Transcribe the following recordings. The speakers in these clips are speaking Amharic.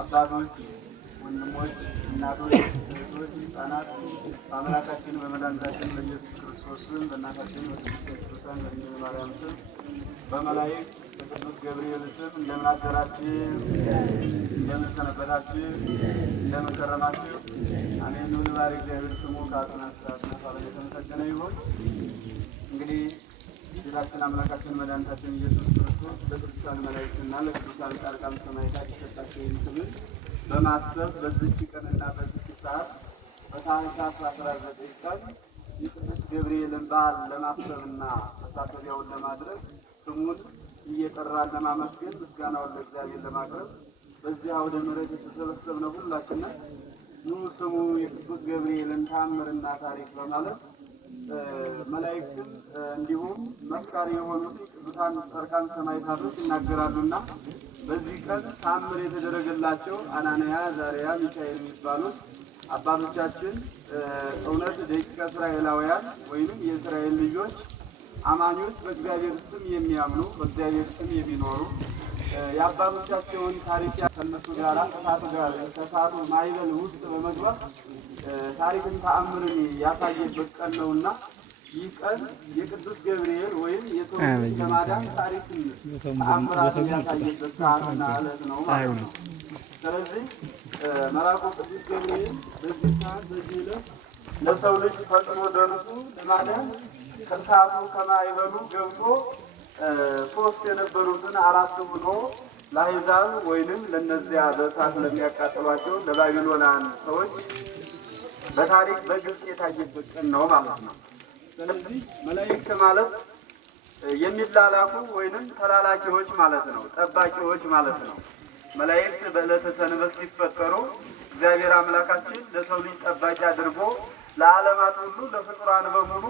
አባቶች፣ ወንድሞች፣ እናቶች፣ እህቶች፣ ሕፃናት በአምላካችን በመድኃኒታችን በኢየሱስ ክርስቶስ ስም በእናታችን በቅድስት ቅዱሳን በድንግል ማርያም ስም በመላእክት በቅዱስ ገብርኤል ስም እንደምን አደራችሁ? እንደምን ሰነበታችሁ? እንደምን ከረማችሁ? አሜን። ንባር እግዚአብሔር ስሙ ከአጽናፍ የተመሰገነ ይሁን። እንግዲህ ጌታችን አምላካችን መድኃኒታችን ኢየሱስ ክርስቶስ ለቅዱሳን መላእክትና ለቅዱሳን ጻድቃን ሰማዕታት የሰጣቸውን ክብር በማሰብ በዚህች ቀንና በዚህች ሰዓት በታኅሳስ 19 ቀን የቅዱስ ገብርኤልን በዓል ለማሰብና መታሰቢያውን ለማድረግ ስሙን እየጠራን ለማመስገን ምስጋናውን ለእግዚአብሔር ለማቅረብ በዚህ አውደ ምሕረት የተሰበሰብነው ሁላችንን ኑ ስሙ የቅዱስ ገብርኤልን ተአምርና ታሪክ በማለት መላእክትን እንዲሁም መስካሪ የሆኑት ቅዱሳን ጻድቃን ሰማዕታቶች ይናገራሉና በዚህ ቀን ተአምር የተደረገላቸው አናንያ፣ አዛርያ፣ ሚካኤል የሚባሉት አባቶቻችን እውነት ደቂቀ እስራኤላውያን ወይም የእስራኤል ልጆች አማኞች በእግዚአብሔር ስም የሚያምኑ በእግዚአብሔር ስም የሚኖሩ የአባቶቻቸውን ታሪክ ከነሱ ጋር ከእሳቱ ማዕበል ውስጥ በመግባት ታሪክን ተአምርን ያሳየበት ቀን ነውና ይህ ቀን የቅዱስ ገብርኤል ወይም የሰው ልጅ ለማዳን ታሪክን ተአምራትን ያሳየበት ሰዓትና ዕለት ነው ማለት ነው። ስለዚህ መልአኩ ቅዱስ ገብርኤል በዚህ ሰዓት በዚህ ዕለት ለሰው ልጅ ፈጥኖ ደርሶ ለማዳን ከእሳቱ ከማዕበሉ ገብቶ ሶስት የነበሩትን አራት ሆኖ ለአሕዛብ ወይንም ለእነዚያ በእሳት ለሚያቃጥሏቸው ለባቢሎናን ሰዎች በታሪክ በግልጽ የታየበት ቀን ነው ማለት ነው። ስለዚህ መላእክት ማለት የሚላላኩ ወይንም ተላላኪዎች ማለት ነው፣ ጠባቂዎች ማለት ነው። መላእክት በዕለተ ሰንበት ሲፈጠሩ እግዚአብሔር አምላካችን ለሰው ልጅ ጠባቂ አድርጎ ለዓለማት ሁሉ ለፍጡራን በሙሉ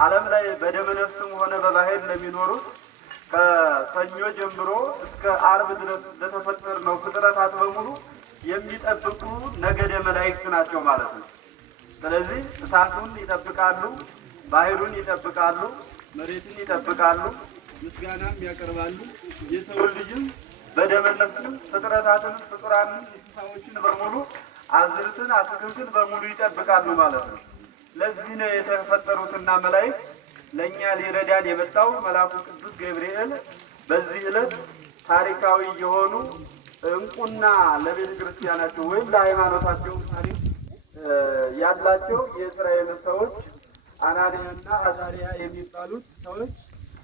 ዓለም ላይ በደመ ነፍስም ሆነ በባህር ለሚኖሩት ከሰኞ ጀምሮ እስከ ዓርብ ድረስ ለተፈጠርነው ፍጥረታት በሙሉ የሚጠብቁ ነገደ መላእክት ናቸው ማለት ነው። ስለዚህ እሳቱን ይጠብቃሉ፣ ባህሩን ይጠብቃሉ፣ መሬትን ይጠብቃሉ፣ ምስጋናም ያቀርባሉ። የሰው ልጅም በደመ ነፍስም ፍጥረታትን ፍጡራንን እንስሳዎችን በሙሉ አዝርትን አትክልትን በሙሉ ይጠብቃሉ ማለት ነው። ለዚህ ነው የተፈጠሩትና መላእክት ለእኛ ሊረዳን የመጣው መልአኩ ቅዱስ ገብርኤል በዚህ ዕለት ታሪካዊ የሆኑ እንቁና ለቤተ ክርስቲያናቸው ወይም ለሃይማኖታቸው ታሪክ ያላቸው የእስራኤል ሰዎች አናንያና አዛርያ የሚባሉት ሰዎች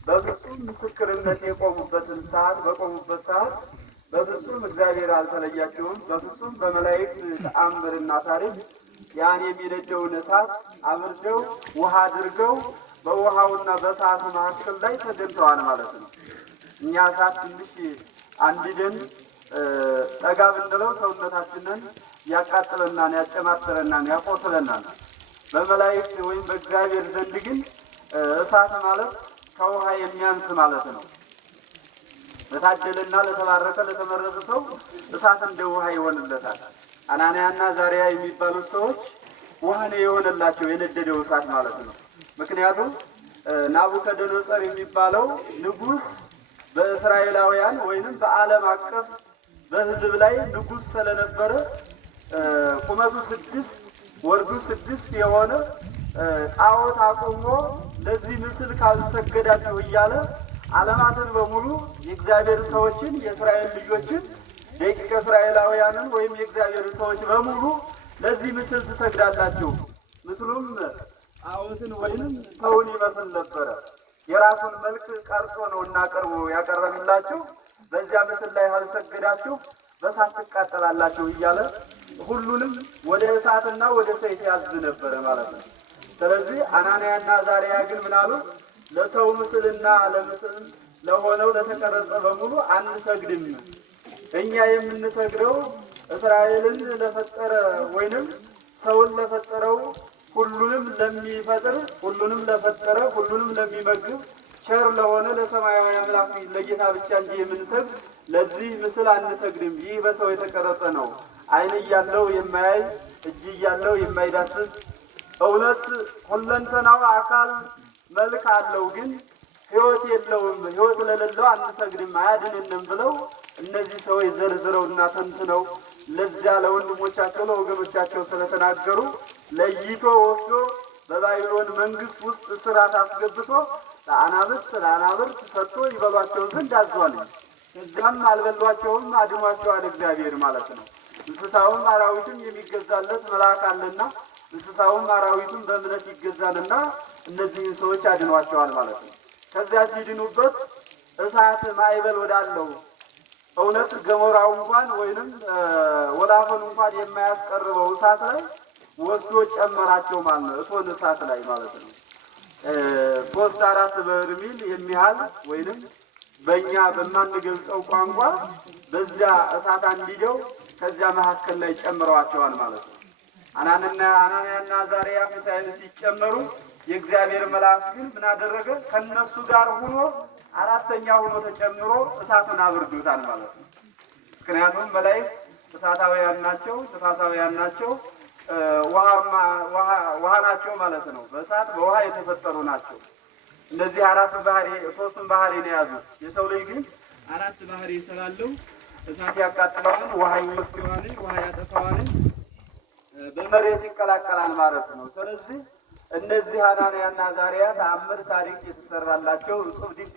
በፍጹም ምስክርነት የቆሙበትን ሰዓት በቆሙበት ሰዓት በፍጹም እግዚአብሔር አልተለያቸውም። በፍጹም በመላእክት ተአምርና ታሪክ ያን የሚነደውን እሳት አብርደው ውሃ አድርገው በውሃውና በእሳቱ መካከል ላይ ተገኝተዋል ማለት ነው። እኛ እሳት ትንሽ አንድደን ጠጋ ብንለው ሰውነታችንን ያቃጥለናል፣ ያጨማትረናል፣ ያቆስለናል። በመላእክት ወይም በእግዚአብሔር ዘንድ ግን እሳት ማለት ከውሃ የሚያንስ ማለት ነው። ለታደለና ለተባረከ ለተመረጠ ሰው እሳት እንደ ውሃ ይሆንለታል። አናንያና አዛርያ የሚባሉት ሰዎች ውሃ ነው የሆነላቸው የነደደው እሳት ማለት ነው። ምክንያቱም ናቡከደነጾር የሚባለው ንጉሥ በእስራኤላውያን ወይንም በዓለም አቀፍ በሕዝብ ላይ ንጉሥ ስለነበረ ቁመቱ 6 ወርዱ 6 የሆነ ጣዖት አቁሞ ለዚህ ምስል ካልሰገዳችሁ እያለ ዓለማትን በሙሉ የእግዚአብሔር ሰዎችን የእስራኤል ልጆችን ደቂቀ እስራኤላውያንን ወይም የእግዚአብሔር ሰዎች በሙሉ ለዚህ ምስል ትሰግዳላችሁ። ምስሉም ጣዖትን ወይንም ሰውን ይመስል ነበረ። የራሱን መልክ ቀርጾ ነው እናቀርቡ ያቀረብላችሁ። በዚያ ምስል ላይ ካልሰገዳችሁ በእሳት ትቃጠላላችሁ እያለ ሁሉንም ወደ እሳትና ወደ ሰይፍ ያዝ ነበረ ማለት ነው። ስለዚህ አናንያና አዛርያ ግን ምን አሉ? ለሰው ምስልና ለምስል ለሆነው ለተቀረጸ በሙሉ አንሰግድም። እኛ የምንሰግደው እስራኤልን ለፈጠረ ወይንም ሰውን ለፈጠረው ሁሉንም ለሚፈጥር ሁሉንም ለፈጠረ ሁሉንም ለሚመግብ ቸር ለሆነ ለሰማያዊ አምላክ ለጌታ ብቻ እንጂ የምንሰግድ ለዚህ ምስል አንሰግድም። ይህ በሰው የተቀረጸ ነው። ዓይን እያለው የማያይ እጅ እያለው የማይዳስስ እውነት ሁለንተናው አካል መልክ አለው፣ ግን ሕይወት የለውም። ሕይወት ለሌለው አንሰግድም አያድንንም ብለው እነዚህ ሰዎች ዘርዝረውና ተንትነው ለዚያ ለወንድሞቻቸው ለወገኖቻቸው ስለተናገሩ ለይቶ ወስዶ በባቢሎን መንግስት ውስጥ እስራት አስገብቶ ለአናብርት ሰጥቶ ይበሏቸው ዘንድ አዟል። ከዚያም አልበሏቸውም፣ አድኗቸዋል እግዚአብሔር ማለት ነው። እንስሳውም አራዊትም የሚገዛለት መልአክ አለና እንስሳውም አራዊቱም በእምነት ይገዛልና እነዚህን ሰዎች አድኗቸዋል ማለት ነው። ከዚያ ሲድኑበት እሳት ማዕበል ወዳለው እውነት ገሞራው እንኳን ወይንም ወላፈን እንኳን የማያስቀርበው እሳት ላይ ወስዶ ጨመራቸው ማለት ነው። እቶን እሳት ላይ ማለት ነው። 3-4 በርሜል የሚያህል ወይንም በእኛ በማንገልጸው ቋንቋ በዚያ እሳት አንዲደው ከዚያ መካከል ላይ ጨምረዋቸዋል ማለት ነው። አናንያና አዛርያ ሚሳኤል ሲጨመሩ የእግዚአብሔር መልአክ ግን ምን አደረገ? ከነሱ ጋር ሆኖ አራተኛ ሆኖ ተጨምሮ እሳቱን አብርዶታል ማለት ነው። ምክንያቱም መላእክት እሳታውያን ናቸው፣ ነፋሳውያን ናቸው፣ ውሃ ናቸው ማለት ነው። በእሳት በውሃ የተፈጠሩ ናቸው። እነዚህ ሶስቱን ባህሪ ነው የያዙት። የሰው ልጅ ግን 4 ባህሪ ስላለው እሳት ያቃጥለዋል፣ ውሃ ይወስደዋል፣ ውሃ ያጠፋዋል፣ በመሬት ይቀላቀላል ማለት ነው። ስለዚህ እነዚህ አናንያና አዛርያ ተአምር ታሪክ የተሰራላቸው እጹብ ድንቅ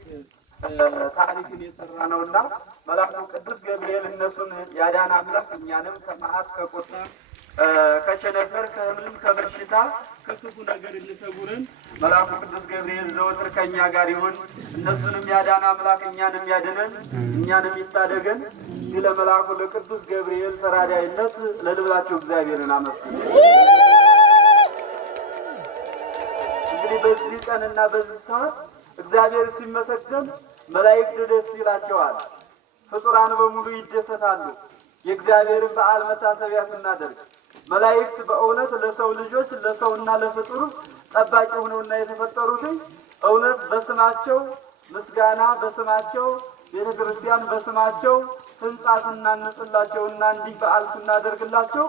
ታሪክን የሰራ ነውና መልአኩ ቅዱስ ገብርኤል እነሱን ያዳነ አምላክ እኛንም ከመዓት ከቁጣ ከቸነፈር ከሕመም ከበሽታ ከክፉ ነገር እንሰውረን። መልአኩ ቅዱስ ገብርኤል ዘወትር ከእኛ ጋር ይሁን። እነሱንም ያዳነ አምላክ እኛንም ያድነን፣ እኛንም ይታደገን። ስለ መልአኩ ለቅዱስ ገብርኤል ተራዳኢነት ለልብላችሁ እግዚአብሔርን አመስግኑ። እንግዲህ በዚህ ቀንና በዚህ ሰዓት እግዚአብሔር ሲመሰገን መላእክት ደስ ይላቸዋል፣ ፍጡራን በሙሉ ይደሰታሉ። የእግዚአብሔርን በዓል መታሰቢያ ስናደርግ መላእክት በእውነት ለሰው ልጆች ለሰውና ለፍጡር ጠባቂ ሆነውና የተፈጠሩትን እውነት በስማቸው ምስጋና በስማቸው ቤተ ክርስቲያን በስማቸው ሕንጻ ስናንጽላቸውና እንዲህ በዓል ስናደርግላቸው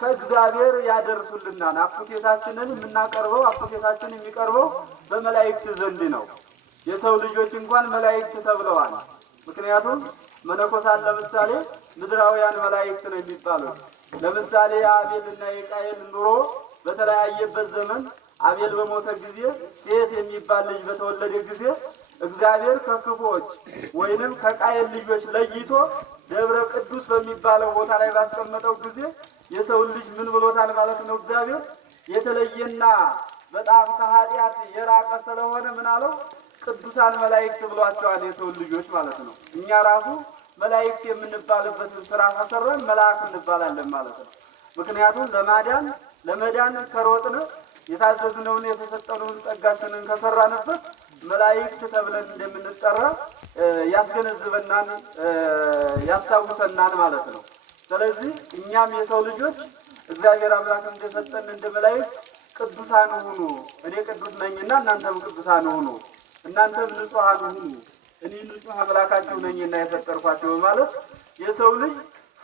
ከእግዚአብሔር ያደርሱልናል። አኩቴታችንን የምናቀርበው አኩቴታችን የሚቀርበው በመላእክት ዘንድ ነው። የሰው ልጆች እንኳን መላእክት ተብለዋል። ምክንያቱም መነኮሳት ለምሳሌ ምድራውያን መላእክት ነው የሚባሉት። ለምሳሌ የአቤልና የቃየል ኑሮ በተለያየበት ዘመን አቤል በሞተ ጊዜ ሴት የሚባል ልጅ በተወለደ ጊዜ እግዚአብሔር ከክፎች ወይንም ከቃየል ልጆች ለይቶ ደብረ ቅዱስ በሚባለው ቦታ ላይ ባስቀመጠው ጊዜ የሰው ልጅ ምን ብሎታል ማለት ነው? እግዚአብሔር የተለየና በጣም ከኃጢአት የራቀ ስለሆነ ምን አለው? ቅዱሳን መላእክት ብሏቸዋል የሰው ልጆች ማለት ነው። እኛ ራሱ መላእክት የምንባልበትን ስራ ከሰራን መልአክ እንባላለን ማለት ነው። ምክንያቱም ለመዳን ከሮጥን የታዘዝነውን የተሰጠነውን ጸጋችንን ከሰራንበት መላእክት ተብለን እንደምንጠራ ያስገነዝበናል፣ ያስታውሰናል ማለት ነው። ስለዚህ እኛም የሰው ልጆች እግዚአብሔር አምላክ እንደሰጠን እንደ መላእክት ቅዱሳን ሁኑ፣ እኔ ቅዱስ ነኝና እናንተም ቅዱሳን ሁኑ፣ እናንተም ንጹሐን ሁኑ፣ እኔ ንጹሕ አምላካችሁ ነኝና የፈጠርኳችሁ ማለት የሰው ልጅ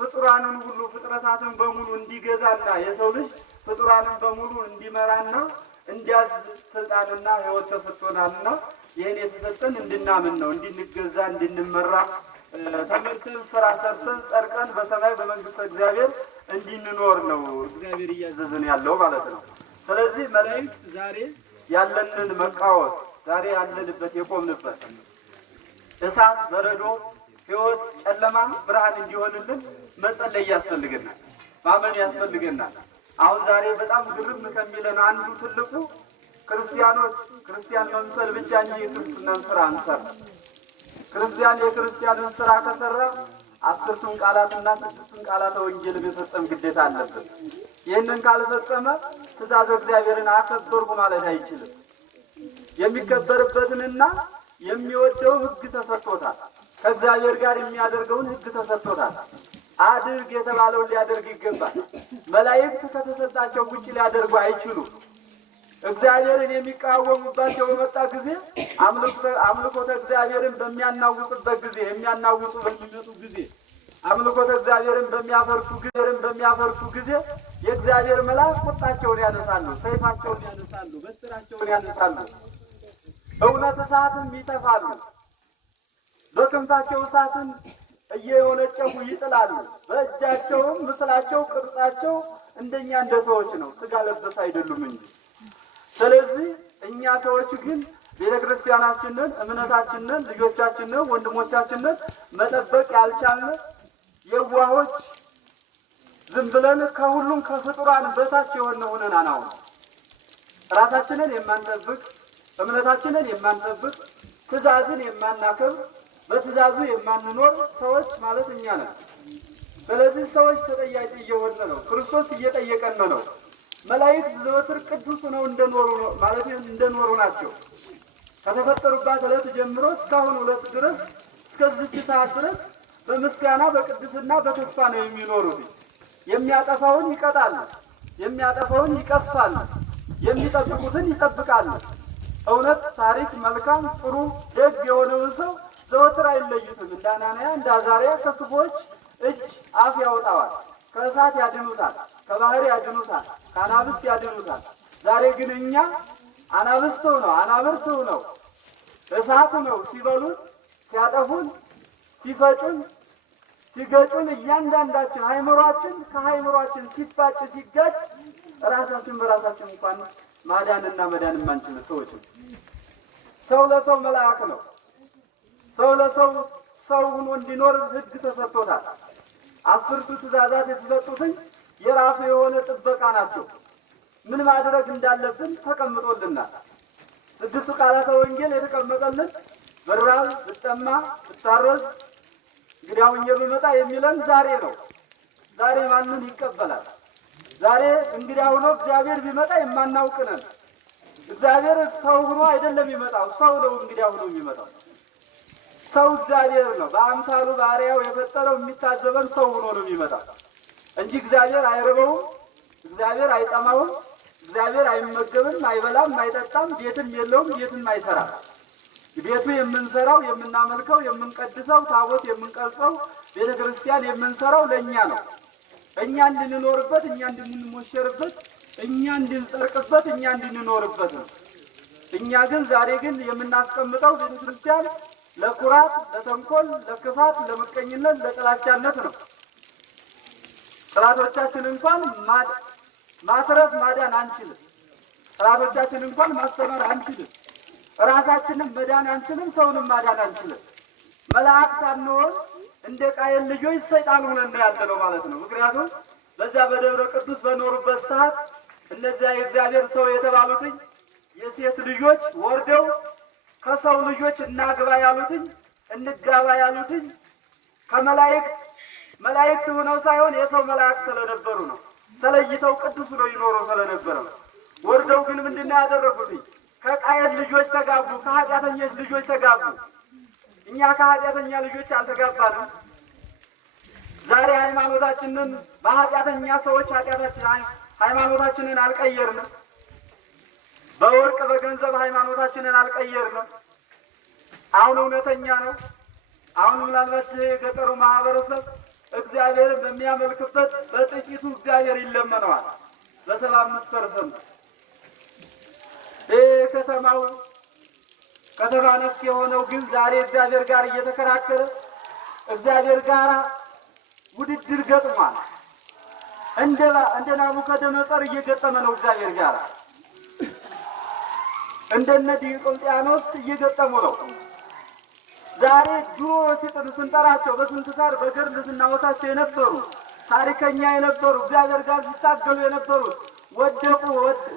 ፍጡራንን ሁሉ ፍጥረታትን በሙሉ እንዲገዛና የሰው ልጅ ፍጡራንን በሙሉ እንዲመራና እንዲያዝ ስልጣንና ሕይወት ተሰጥቶናልና ይህን የተሰጠን እንድናምን ነው፣ እንድንገዛ እንድንመራ ተመልሰን ስራ ሰርተን ጸድቀን በሰማይ በመንግስተ እግዚአብሔር እንድንኖር ነው እግዚአብሔር እያዘዘን ያለው ማለት ነው። ስለዚህ መላእክት ዛሬ ያለንን መቃወስ ዛሬ ያለንበት የቆምንበት እሳት፣ በረዶ፣ ሕይወት፣ ጨለማ፣ ብርሃን እንዲሆንልን መጸለይ ያስፈልገናል፣ ማመን ያስፈልገናል። አሁን ዛሬ በጣም ግርም ከሚለን አንዱ ትልቁ ክርስቲያን መምሰል ብቻ እንጂ የክርስትናን ስራ አንሰራ። ክርስቲያን የክርስቲያንን ስራ ከሰራ 10ቱን ቃላትና 6ቱን ቃላተ ወንጌል መፈጸም ግዴታ አለበት። ይህንን ካልፈጸመ ትእዛዝ እግዚአብሔርን አከበርኩ ማለት አይችልም። የሚከበርበትንና የሚወደው ሕግ ተሰጥቶታል። ከእግዚአብሔር ጋር የሚያደርገውን ሕግ ተሰጥቶታል። አድርግ የተባለውን ሊያደርግ ይገባል። መላእክት ከተሰጣቸው ውጭ ሊያደርጉ አይችሉም። እግዚአብሔርን የሚቃወሙባቸው በመጣ ጊዜ አምልኮተ እግዚአብሔርን በሚያናውጽበት ጊዜ የሚያናውጹ በሚመጡ ጊዜ አምልኮተ እግዚአብሔርን በሚያፈርሱ ጊዜ የእግዚአብሔር መልአክ ቁጣቸውን ያነሳሉ፣ ሰይፋቸውን ያነሳሉ፣ በትራቸውን ያነሳሉ፣ እውነት እሳትም ይተፋሉ፣ በክንፋቸው እሳትን እየወነጨፉ ይጥላሉ። በእጃቸውም ምስላቸው ቅርጻቸው እንደኛ እንደ ሰዎች ነው፣ ሥጋ ለበስ አይደሉም እንጂ። ስለዚህ እኛ ሰዎች ግን ቤተክርስቲያናችንን፣ እምነታችንን፣ ልጆቻችንን፣ ወንድሞቻችንን መጠበቅ ያልቻልን የዋሆች ዝም ብለን ከሁሉም ከፍጡራን በታች የሆነ ሆነናል። አሁን ራሳችንን የማንጠብቅ፣ እምነታችንን የማንጠብቅ፣ ትእዛዝን የማናከብር፣ በትእዛዙ የማንኖር ሰዎች ማለት እኛ ነን። ስለዚህ ሰዎች ተጠያቂ እየሆነ ነው። ክርስቶስ እየጠየቀን ነው። መላእክት ዘወትር ቅዱስ ነው እንደኖሩ ናቸው። ከተፈጠሩባት ዕለት ጀምሮ እስካሁን ዕለት ድረስ እስከዚች ሰዓት ድረስ በምስጋና በቅድስና በተስፋ ነው የሚኖሩት። የሚያጠፋውን ይቀጣሉ፣ የሚያጠፋውን ይቀስፋሉ፣ የሚጠብቁትን ይጠብቃሉ። እውነት፣ ታሪክ፣ መልካም፣ ጥሩ፣ ደግ የሆነውን ሰው ዘወትር አይለዩትም። እንደ አናንያ እንደ አዛርያ ከክፉዎች እጅ አፍ ያወጣዋል። ከእሳት ያድኑታል፣ ከባህር ያድኑታል፣ ከአናብስት ያድኑታል። ዛሬ ግን እኛ አናብስቱ ነው እሳቱ ነው ሲበሉን፣ ሲያጠፉን፣ ሲፈጩን፣ ሲገጩን እያንዳንዳችን ሃይምሯችን ከሃይምሯችን ሲፋጭ ሲጋጭ ራሳችን በራሳችን እንኳን ማዳንና መዳን የማንችል ሰዎች ነው። ሰው ለሰው መልአክ ነው። ሰው ለሰው ሰው ሆኖ እንዲኖር ሕግ ተሰጥቶታል። 10ቱ ትእዛዛት የተሰጡትን የራሱ የሆነ ጥበቃ ናቸው። ምን ማድረግ እንዳለብን ተቀምጦልናል። 6ቱ ቃላተ ወንጌል የተቀመጠልን ብራብ፣ ብጠማ፣ ብታረዝ እንግዲህ አሁን ብመጣ የሚለን ዛሬ ነው። ዛሬ ማንን ይቀበላል? ዛሬ እንግዲህ ሆኖ እግዚአብሔር ቢመጣ የማናውቅ ነን። እግዚአብሔር ሰው ሆኖ አይደለም የሚመጣው፣ ሰው ነው እንግዲህ ሆኖ የሚመጣው። ሰው እግዚአብሔር ነው በአምሳሉ ባሪያው የፈጠረው፣ የሚታዘበን ሰው ሆኖ ነው የሚመጣው እንጂ እግዚአብሔር አይርበውም፣ እግዚአብሔር አይጠማውም፣ እግዚአብሔር አይመገብም፣ አይበላም፣ አይጠጣም፣ ቤትም የለውም፣ ቤትም አይሰራም። ቤቱ የምንሰራው የምናመልከው የምንቀድሰው ታቦት የምንቀርጸው ቤተ ክርስቲያን የምንሰራው ለእኛ ነው። እኛ እንድንኖርበት፣ እኛ እንድንሞሸርበት፣ እኛ እንድንጸርቅበት፣ እኛ እንድንኖርበት ነው። እኛ ግን ዛሬ ግን የምናስቀምጠው ቤተ ክርስቲያን ለኩራት፣ ለተንኮል፣ ለክፋት፣ ለምቀኝነት፣ ለጥላቻነት ነው። ጥላቶቻችን እንኳን ማትረፍ ማዳን አንችልም። ጥላቶቻችን እንኳን ማስተማር አንችልም። ራሳችንን መዳን አንችልም። ሰውንም ማዳን አንችልም። መልአክ ሳንሆን እንደ ቃየል ልጆች ሰይጣን ሆነን ያለነው ማለት ነው። ምክንያቱም በዚያ በደብረ ቅዱስ በኖሩበት ሰዓት እነዚያ የእግዚአብሔር ሰው የተባሉትኝ የሴት ልጆች ወርደው ከሰው ልጆች እናግባ ያሉትኝ እንጋባ ያሉትኝ ከመላእክት ሆነው ሳይሆን የሰው መልአክ ስለነበሩ ነው። ተለይተው ቅዱስ ነው ይኖሩ ስለነበረ ነው። ወርደው ግን ምንድነው ያደረጉትኝ? ከቃየል ልጆች ተጋቡ፣ ከኃጢአተኞች ልጆች ተጋቡ። እኛ ከኃጢአተኛ ልጆች አልተጋባንም። ዛሬ ሃይማኖታችንን በኃጢአተኛ ሰዎች ሃይማኖታችንን አልቀየርንም። በወርቅ በገንዘብ ሃይማኖታችንን አልቀየርንም። አሁን እውነተኛ ነው። አሁን ምናልባት የገጠሩ ማህበረሰብ እግዚአብሔርን በሚያመልክበት በጥቂቱ እግዚአብሔር ይለመነዋል። በ75% ከተማ ነክ የሆነው ግን ዛሬ እግዚአብሔር ጋር እየተከራከረ እግዚአብሔር ጋር ውድድር ገጥሟል። እንደ ናቡከደነፆር እየገጠመ ነው እግዚአብሔር ጋር። እንደነ ዲዮቅልጥያኖስ እየገጠሙ ነው። ዛሬ ድሮ ስንጠራቸው በስንክሳር በገድል ስናወሳቸው የነበሩ ታሪከኛ የነበሩ እግዚአብሔር ጋር ሲታገሉ የነበሩት ወደቁ፣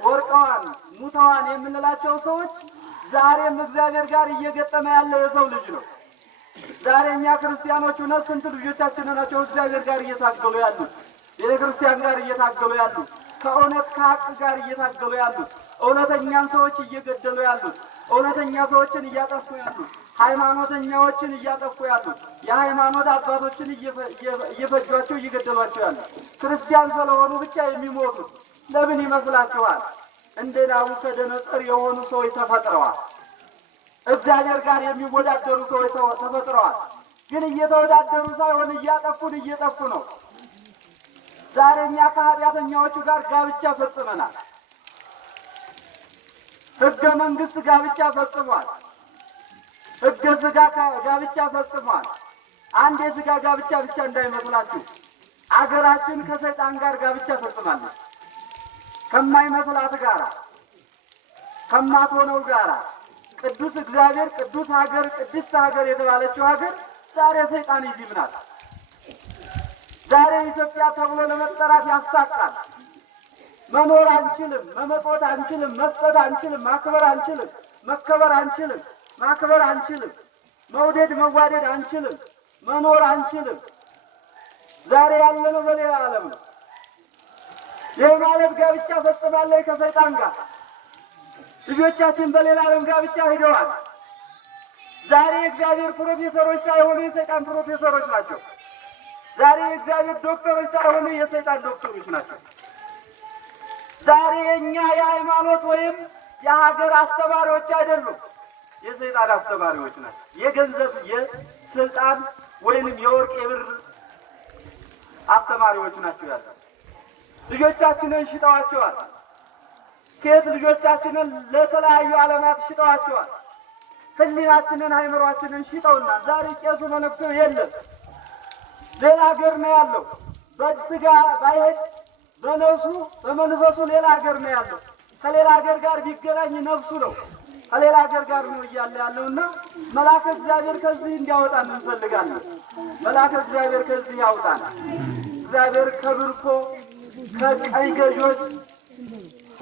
ወርቀዋን፣ ሙተዋን የምንላቸው ሰዎች ዛሬም እግዚአብሔር ጋር እየገጠመ ያለ የሰው ልጅ ነው። ዛሬ እኛ ክርስቲያኖች ሆነን ስንት ልጆቻችን ናቸው እግዚአብሔር ጋር እየታገሉ ያሉት፣ ቤተ ክርስቲያን ጋር እየታገሉ ያሉት፣ ከእውነት ከሀቅ ጋር እየታገሉ ያሉት፣ እውነተኛን ሰዎች እየገደሉ ያሉት፣ እውነተኛ ሰዎችን እያጠፉ ያሉት፣ ሃይማኖተኛዎችን እያጠፉ ያሉት፣ የሃይማኖት አባቶችን እየፈጇቸው እየገደሏቸው ያሉት፣ ክርስቲያን ስለሆኑ ብቻ የሚሞቱት ለምን ይመስላችኋል? እንደ ናቡከደነፆር የሆኑ ሰዎች ተፈጥረዋል። እግዚአብሔር ጋር የሚወዳደሩ ሰዎች ተፈጥረዋል። ግን እየተወዳደሩ ሳይሆን እያጠፉን እየጠፉ ነው። ዛሬ እኛ ከኃጢአተኛዎቹ ጋር ጋብቻ ፈጽመናል። ሕገ መንግሥት ጋብቻ ፈጽሟል። ሕገ ሥጋ ጋብቻ ፈጽሟል። አንድ የሥጋ ጋብቻ ብቻ እንዳይመስላችሁ፣ አገራችን ከሰይጣን ጋር ጋብቻ ፈጽማለች። ከማይመስላት ጋራ ከማትሆነው ጋራ ቅዱስ እግዚአብሔር ቅዱስ ሀገር ቅድስት ሀገር የተባለችው ሀገር ዛሬ ሰይጣን ይዚም ናት። ዛሬ ኢትዮጵያ ተብሎ ለመጠራት ያሳቃል። መኖር አንችልም፣ መመጦት አንችልም፣ መስጠት አንችልም፣ ማክበር አንችልም፣ መከበር አንችልም፣ ማክበር አንችልም፣ መውደድ መዋደድ አንችልም፣ መኖር አንችልም። ዛሬ ያለነው በሌላ ዓለም ነው። ይህ ማለት ጋብቻ ፈጽማለች ከሰይጣን ጋር። ልጆቻችን በሌላ ዓለም ጋብቻ ሄደዋል። ዛሬ የእግዚአብሔር ፕሮፌሰሮች ሳይሆኑ የሰይጣን ፕሮፌሰሮች ናቸው። ዛሬ የእግዚአብሔር ዶክተሮች ሳይሆኑ የሰይጣን ዶክተሮች ናቸው። ዛሬ የእኛ የሃይማኖት ወይም የሀገር አስተማሪዎች አይደሉም፣ የሰይጣን አስተማሪዎች ናቸው። የገንዘብ የስልጣን ወይንም የወርቅ የብር አስተማሪዎች ናቸው ያለ። ልጆቻችንን ሽጠዋቸዋል። ሴት ልጆቻችንን ለተለያዩ ዓለማት ሽጠዋቸዋል። ሕሊናችንን ሃይምሯችንን ሽጠውና ዛሬ ቄሱ መነኩሴው የለም፣ ሌላ ሀገር ነው ያለው። በስጋ ባይሄድ በነፍሱ በመንፈሱ ሌላ ሀገር ነው ያለው። ከሌላ ሀገር ጋር ቢገናኝ ነፍሱ ነው ከሌላ ሀገር ጋር ነው እያለ ያለውና መልአከ እግዚአብሔር ከዚህ እንዲያወጣን እንፈልጋለን። መልአከ እግዚአብሔር ከዚህ ያውጣን። እግዚአብሔር ከብርኮ ከቀኝ ገዦች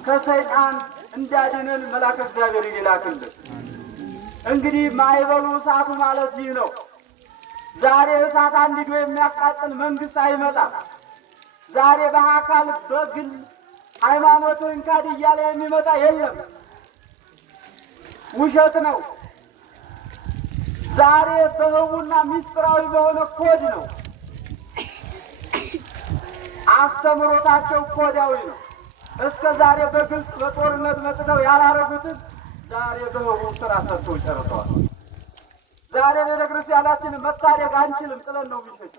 ከሰይጣን እንዳድነን መልአከ እግዚአብሔር ይላክልን። እንግዲህ ማዕበሉ እሳቱ ማለት ይህ ነው። ዛሬ እሳት አንድዶ የሚያቃጥል መንግስት አይመጣም። ዛሬ በአካል በግል ሃይማኖትን ካድ እያለ የሚመጣ የለም፣ ውሸት ነው። ዛሬ በህቡና ሚስጥራዊ በሆነ ኮድ ነው። አስተምሮታቸው ኮዳዊ ነው። እስከ ዛሬ በግልጽ በጦርነት መጥተው ያላረጉትን ዛሬ በህቡ ስራ ሰርተው ጨርሰዋል። ዛሬ ቤተ ክርስቲያናችን መታደግ አንችልም ጥለን ነው የሚሸጥ።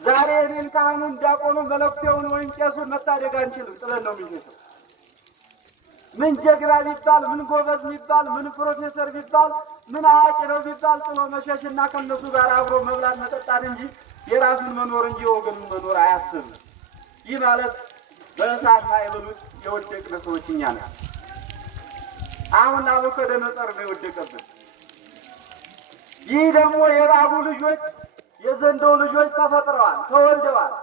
ዛሬ እኔን ካህኑን ዲያቆኑ መለኩሴውን ወይም ቄሱን መታደግ አንችልም ጥለን ነው የሚሸጠው። ምን ጀግና ቢባል ምን ጎበዝ ቢባል ምን ፕሮፌሰር ቢባል ምን አዋቂ ነው ቢባል ጥሎ መሸሽና ከነሱ ጋር አብሮ መብላት መጠጣት እንጂ የራሱን መኖር እንጂ የወገኑን መኖር አያስብም። ይህ ማለት በእሳት ማዕበል ውስጥ የወደቅን ሰዎች እኛ ነን። አሁን ናቡከደነፆር ነው የወደቀብን። ይህ ደግሞ የእባቡ ልጆች የዘንዶው ልጆች ተፈጥረዋል፣ ተወልደዋል።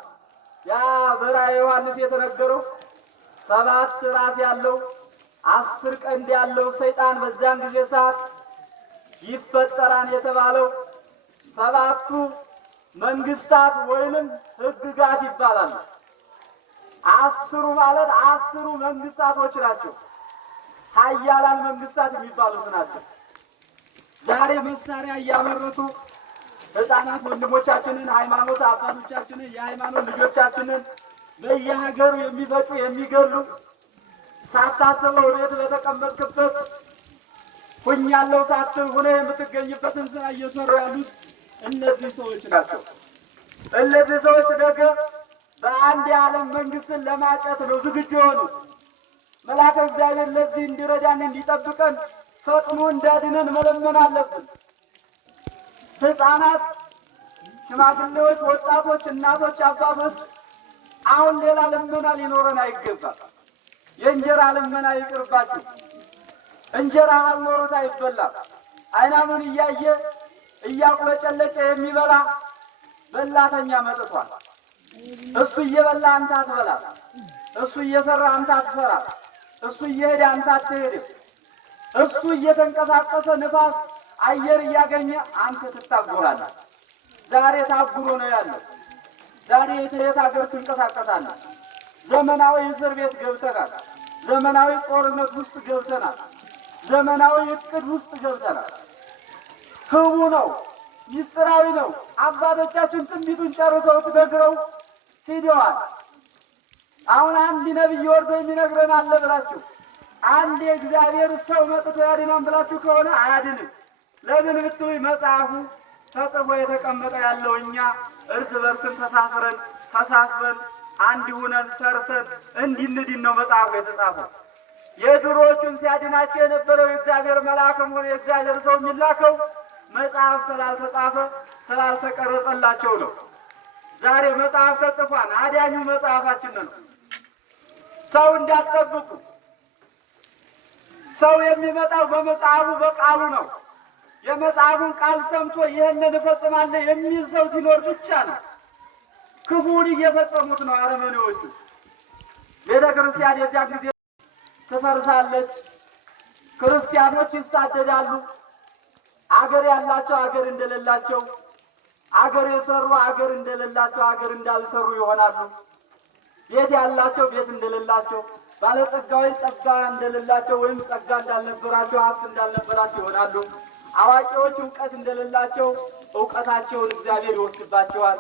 ያ በራእየ ዮሐንስ የተነገረው 7 ራስ ያለው 10 ቀንድ ያለው ሰይጣን በዚያን ጊዜ ሰዓት ይፈጠራል የተባለው 7ቱ መንግስታት ወይንም ሕግጋት ይባላሉ። 10ሩ ማለት 10ሩ መንግስታቶች ናቸው። ኃያላን መንግስታት የሚባሉት ናቸው። ዛሬ መሳሪያ እያመረቱ ሕፃናት ወንድሞቻችንን ሃይማኖት አባቶቻችንን የሃይማኖት ልጆቻችንን በየሀገሩ የሚፈጩ የሚገሉ ሳታስበው ቤት በተቀመጥክበት ሁኛለው ሳትል ሆነ የምትገኝበትን ስራ እየሰሩ ያሉት እነዚህ ሰዎች ናቸው። እነዚህ ሰዎች ነገ በአንድ የዓለም መንግስትን ለማጨት ነው ዝግጁ የሆኑት። መልአከ እግዚአብሔር ለዚህ እንዲረዳን እንዲጠብቀን ፈጥኖ እንዳድነን መለመን አለብን። ሕፃናት፣ ሽማግሌዎች፣ ወጣቶች፣ እናቶች፣ አባቶች አሁን ሌላ ልመና ሊኖረን አይገባም። የእንጀራ ልመና ይቅርባችሁ። እንጀራ አልኖሩት አይበላም። አይናኑን እያየ እያቁለጨለጨ የሚበላ በላተኛ መጥቷል። እሱ እየበላ አንተ አትበላም። እሱ እየሰራ አንተ አትሰራም። እሱ እየሄደ አንተ አትሄድም። እሱ እየተንቀሳቀሰ ንፋስ አየር እያገኘ አንተ ትታጎራለህ። ዛሬ ታጉሮ ነው ያለው። ዛሬ የት ሀገር ትንቀሳቀሳለህ? ዘመናዊ እስር ቤት ገብተናል። ዘመናዊ ጦርነት ውስጥ ገብተናል። ዘመናዊ እቅድ ውስጥ ገብተናል። ህቡ ነው፣ ሚስጥራዊ ነው። አባቶቻችን ትንቢቱን ጨርሰው ተነግረው ሂደዋል። አሁን አንድ ነብይ ወርዶ የሚነግረን አለ ብላችሁ አንድ የእግዚአብሔር ሰው መጥቶ ያድናን ብላችሁ ከሆነ አያድንም። ለምን ብትሉኝ መጽሐፉ ተጽፎ የተቀመጠ ያለው እኛ እርስ በርስን ተሳስበን አንድ ሁነን ሰርተን እንድንድን ነው መጽሐፉ የተጻፈው። የድሮዎቹን ሲያድናቸው የነበረው የእግዚአብሔር መልአክም ሆነ የእግዚአብሔር ሰው የሚላከው መጽሐፍ ስላልተጻፈ ስላልተቀረጸላቸው ነው። ዛሬ መጽሐፍ ተጽፏል። አዳኙ መጽሐፋችን ነው። ሰው እንዳትጠብቁ። ሰው የሚመጣው በመጽሐፉ በቃሉ ነው። የመጽሐፉን ቃል ሰምቶ ይህንን እፈጽማለሁ የሚል ሰው ሲኖር ብቻ ነው። ክፉን እየፈጸሙት ነው አረመኔዎቹ። ቤተ ክርስቲያን የዚያን ጊዜ ትፈርሳለች። ክርስቲያኖች ይሳደዳሉ። አገር ያላቸው አገር እንደሌላቸው፣ አገር የሰሩ አገር እንደሌላቸው፣ አገር እንዳልሰሩ ይሆናሉ። ቤት ያላቸው ቤት እንደሌላቸው፣ ባለጸጋዎች ጸጋ እንደሌላቸው ወይም ጸጋ እንዳልነበራቸው፣ ሀብት እንዳልነበራቸው ይሆናሉ። አዋቂዎች እውቀት እንደሌላቸው እውቀታቸውን እግዚአብሔር ይወስድባቸዋል።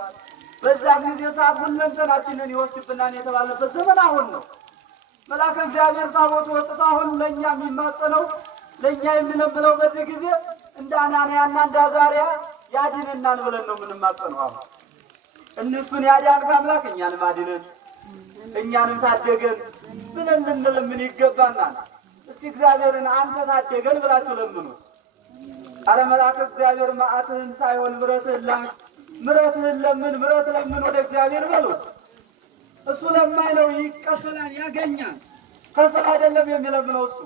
በዛም ጊዜ ሰዓት ሁለንተናችንን ይወስድብናል የተባለበት ዘመን አሁን ነው። መልአከ እግዚአብሔር ታቦት ወጥቶ አሁን ለእኛ የሚማጸነው ለእኛ የሚለምነው በዚህ ጊዜ እንደ አናንያና እንደ አዛርያ ያድነናል ብለን ነው የምንማጸነው። አሁን እነሱን ያዳንክ አምላክ እኛንም አድነን እኛንም ታደገን ብለን ልንለምን ይገባናል። እስቲ እግዚአብሔርን አንተ ታደገን ብላችሁ ለምኑ። አረ መልአከ እግዚአብሔር መዓትህን ሳይሆን ምሕረትህን ላክ። ምሕረትህን ለምን፣ ምሕረት ለምን ወደ እግዚአብሔር በሉት። እሱ ለማኝ ነው፣ ይቀበላል፣ ያገኛል። ከሰው አይደለም የሚለምነው እሱ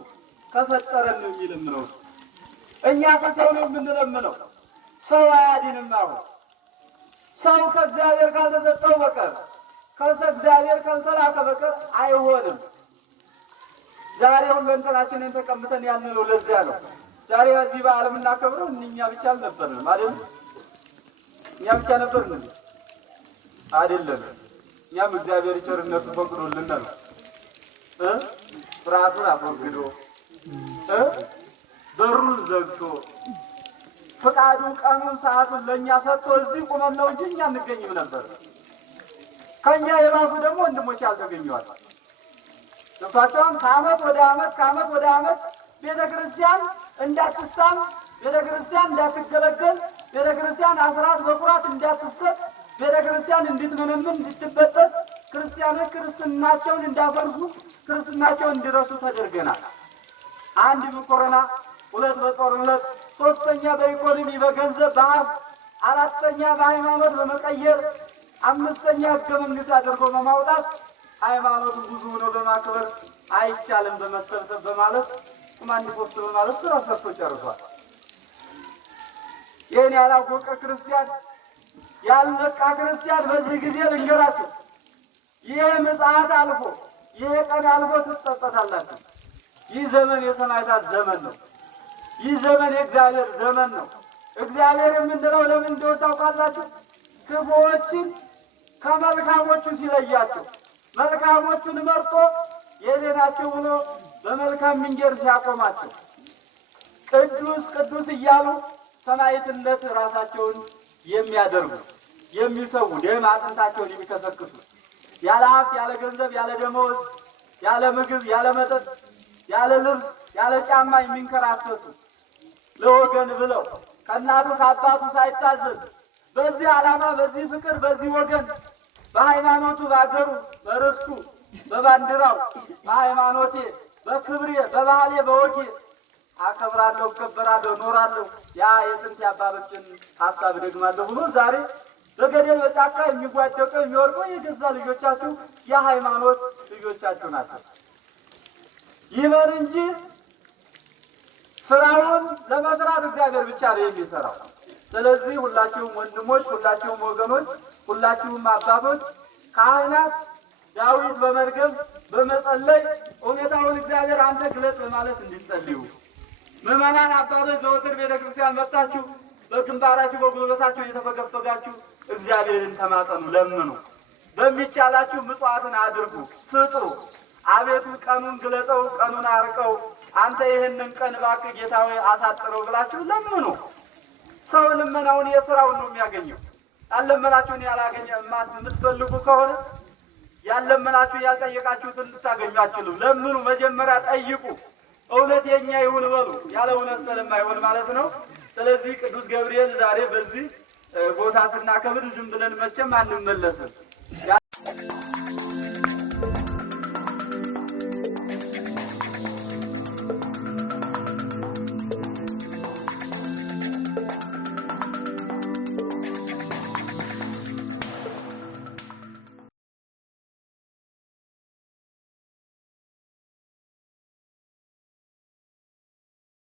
ከፈጠረን ነው የሚለምነው እሱ። እኛ ከሰው ነው የምንለምነው። ሰው አያድንም። አሁን ሰው ከእግዚአብሔር ካልተሰጠው በቀር ከእግዚአብሔር ካልተላከ በቀር አይሆንም። ዛሬ ሁለንተናችንን ተቀምጠን ያልነው ለዚያ ነው። ዛሬ በዚህ በዓል የምናከብረው እኛ ብቻ አልነበርንም አይደል? እኛ ብቻ ነበርን አይደለም። እኛም እግዚአብሔር ቸርነቱ ፈቅዶልናል። ፍርሃቱን አስወግዶ በሩን ዘግቶ ፈቃዱን ቀኑን ሰዓቱን ለእኛ ሰጥቶ እዚህ ቁመን ነው እንጂ እኛ እንገኝም ነበር። ከእኛ የባሱ ደግሞ ወንድሞች ያልተገኘዋል። ገብቷቸውን ከዓመት ወደ ዓመት ከዓመት ወደ ዓመት ቤተ ክርስቲያን እንዳትሳም፣ ቤተ ክርስቲያን እንዳትገለገል፣ ቤተ ክርስቲያን አስራት በኩራት እንዳትሰጥ፣ ቤተ ክርስቲያን እንድትመነምን እንድትበጠስ፣ ክርስቲያኖች ክርስትናቸውን እንዳፈርሱ፣ ክርስትናቸውን እንዲረሱ ተደርገናል። አንድ በኮሮና፣ ሁለት በጦርነት፣ ሶስተኛ በኢኮኖሚ በገንዘብ በሀብት፣ አራተኛ በሃይማኖት በመቀየር፣ አምስተኛ ሕገ መንግሥት አድርጎ በማውጣት ሃይማኖቱን ብዙ ነው በማክበር አይቻልም በመሰብሰብ በማለት ማን ይቆርጥ በማለት ስራ ሰርቶ ጨርሷል። ይህን ያላወቀ ክርስቲያን ያልነቃ ክርስቲያን በዚህ ጊዜ ልንገራችሁ፣ ይሄ ምጽአት አልፎ ይሄ ቀን አልፎ ትጸጸታላችሁ። ይህ ዘመን የሰማዕታት ዘመን ነው። ይህ ዘመን የእግዚአብሔር ዘመን ነው። እግዚአብሔር የምንለው ለምን እንደሆነ ታውቃላችሁ? ክፉዎችን ከመልካሞቹ ሲለያቸው መልካሞቹን መርጦ የኔ ናቸው ብሎ በመልካም መንገድ ሲያቆማቸው ቅዱስ ቅዱስ እያሉ ሰማዕትነት ራሳቸውን የሚያደርጉ የሚሰዉ ደም አጥንታቸውን የሚከሰክሱ ያለ ሀብት ያለ ገንዘብ ያለ ደመወዝ ያለ ምግብ ያለ መጠጥ ያለ ልብስ ያለ ጫማ የሚንከራተቱ ለወገን ብለው ከእናቱ ከአባቱ ሳይታዘዝ በዚህ ዓላማ በዚህ ፍቅር በዚህ ወገን በሃይማኖቱ በአገሩ በርስቱ በባንዲራው በሃይማኖቴ በክብሬ በባህሌ በወጌ አከብራለሁ እከበራለሁ እኖራለሁ ያ የጥንት አባቶችን ሀሳብ ደግማለሁ ብሎ ዛሬ በገደል በጫካ የሚጓደቀው የሚወርቀው የገዛ ልጆቻችሁ የሃይማኖት ልጆቻችሁ ናቸው። ይበል እንጂ ስራውን ለመስራት እግዚአብሔር ብቻ ነው የሚሰራው። ስለዚህ ሁላችሁም ወንድሞች፣ ሁላችሁም ወገኖች፣ ሁላችሁም አባቶች፣ ካህናት ዳዊት በመርገም በመጸለይ ሁኔታውን እግዚአብሔር አንተ ግለጽ በማለት እንዲጸልዩ፣ ምዕመናን አባቶች ዘወትር ቤተክርስቲያን መጥታችሁ በግንባራችሁ በጉልበታችሁ እየተፈገፈጋችሁ እግዚአብሔርን ተማጸኑ፣ ለምኑ። በሚቻላችሁ ምጽዋትን አድርጉ፣ ስጡ። አቤቱ ቀኑን ግለጸው፣ ቀኑን አርቀው፣ አንተ ይህንን ቀን እባክህ ጌታ ሆይ አሳጥረው ብላችሁ ለምኑ። ሰው ልመናውን የሥራውን ነው የሚያገኘው። ያለመናችሁን ያላገኘ የምትፈልጉ ከሆነ ያለመናችሁ ያልጠየቃችሁትን ልታገኙ አትችሉም። ለምኑ፣ መጀመሪያ ጠይቁ። እውነት የኛ ይሁን በሉ። ያለ እውነት ስለማይሆን ማለት ነው። ስለዚህ ቅዱስ ገብርኤል ዛሬ በዚህ ቦታ ስናከብር ዝም ብለን መቼም አንመለስም።